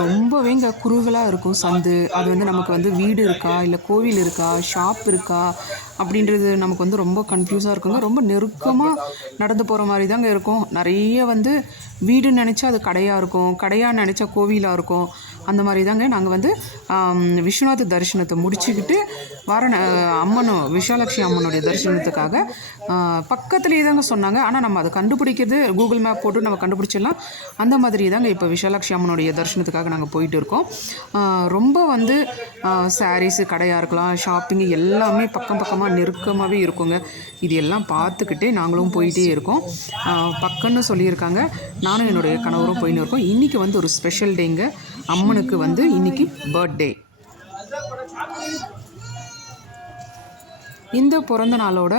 ரொம்பவே இங்கே குறுகலாக இருக்கும் சந்து. அது வந்து நமக்கு வந்து வீடு இருக்கா? இல்லை கோவில் இருக்கா? ஷாப் இருக்கா? அப்படின்றது நமக்கு வந்து ரொம்ப கன்ஃபியூஸாக இருக்குங்க. ரொம்ப நெருக்கமாக நடந்து போகிற மாதிரி தாங்க இருக்கும். நிறைய வந்து வீடுன்னு நினச்சா அது கடையாக இருக்கும். கடையாக நினச்சா கோவிலாக இருக்கும். அந்த மாதிரி தாங்க நாங்கள் வந்து விஸ்வநாத தரிசனத்தை முடிச்சுக்கிட்டு வாரண அம்மனும் விஷாலட்சுமி அம்மனுடைய தரிசனத்துக்காக பக்கத்துலேயே தாங்க சொன்னாங்க. ஆனால் நம்ம அதை கண்டுபிடிக்கிறது கூகுள் மேப் போட்டு நம்ம கண்டுபிடிச்சிடலாம். அந்த மாதிரி தாங்க இப்போ விஷாலட்சுமி அம்மனுடைய தரிசனத்துக்காக நாங்கள் போயிட்டு இருக்கோம். ரொம்ப வந்து சாரீஸு கடையாக இருக்கலாம் ஷாப்பிங்கு எல்லாமே பக்கம் பக்கமாக நெருக்கமாகவே இருக்குங்க. இது எல்லாம் பார்த்துக்கிட்டே நாங்களும் போயிட்டே இருக்கோம். பக்கம்னு சொல்லியிருக்காங்க. நானும் என்னுடைய கணவரும் போயின்னு இருக்கோம். இன்றைக்கி வந்து ஒரு ஸ்பெஷல் டேங்க அம்மனுக்கு வந்து இன்றைக்கி பர்த்டே இந்த பிறந்த நாளோட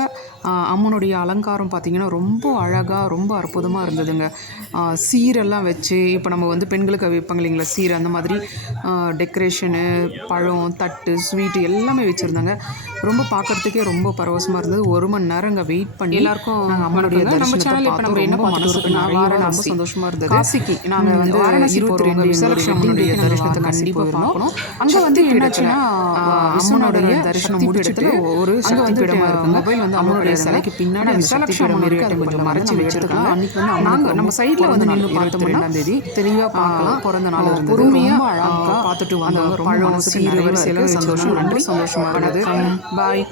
அம்மனுடைய அலங்காரம் பார்த்திங்கன்னா ரொம்ப அழகாக ரொம்ப அற்புதமாக இருந்ததுங்க. சீரெல்லாம் வச்சு இப்போ நம்ம வந்து பெண்களுக்கு வைப்பாங்க இல்லைங்களா சீர் அந்த மாதிரி டெக்கரேஷனு பழம் தட்டு ஸ்வீட்டு எல்லாமே வச்சுருந்தாங்க. ரொம்ப பார்க்கறதுக்கே ரொம்ப பரவசமாக இருந்தது. ஒரு மணி நேரம் அங்கே வெயிட் பண்ணி எல்லாருக்கும் அம்மனுடைய நம்ம சேனல் இப்போ நம்ம என்ன மனசுக்கு ரொம்ப சந்தோஷமாக இருந்தது. காசிக்கு நாங்கள் வந்து வாரணாசி இருபத்தி ரெண்டு விசாலட்சுமி அம்மனுடைய தரிசனத்தை கண்டிப்பாக பார்க்கணும். அங்கே வந்து என்னாச்சுன்னா அம்மனுடைய தரிசனம் முடிச்சிட்டு ஒரு அங்கே வந்து மொபைல் வந்து அம்மனுடைய சிலைக்கு பின்னாடி விசாலட்சுமி கொஞ்சம் மறைச்சு வச்சிருக்காங்க அன்னைக்கு வந்து நாங்கள் நம்ம சைடில் வந்து நின்று பார்த்தோம் ரெண்டாம் தேதி தெளிவாக பார்க்கலாம். பிறந்த நாள் இருந்தது. பொறுமையாக அழகாக பார்த்துட்டு வந்தாங்க ரொம்ப மனசுக்கு நிறைய சந்தோஷம். நன்றி. சந்தோஷமாக பாய்.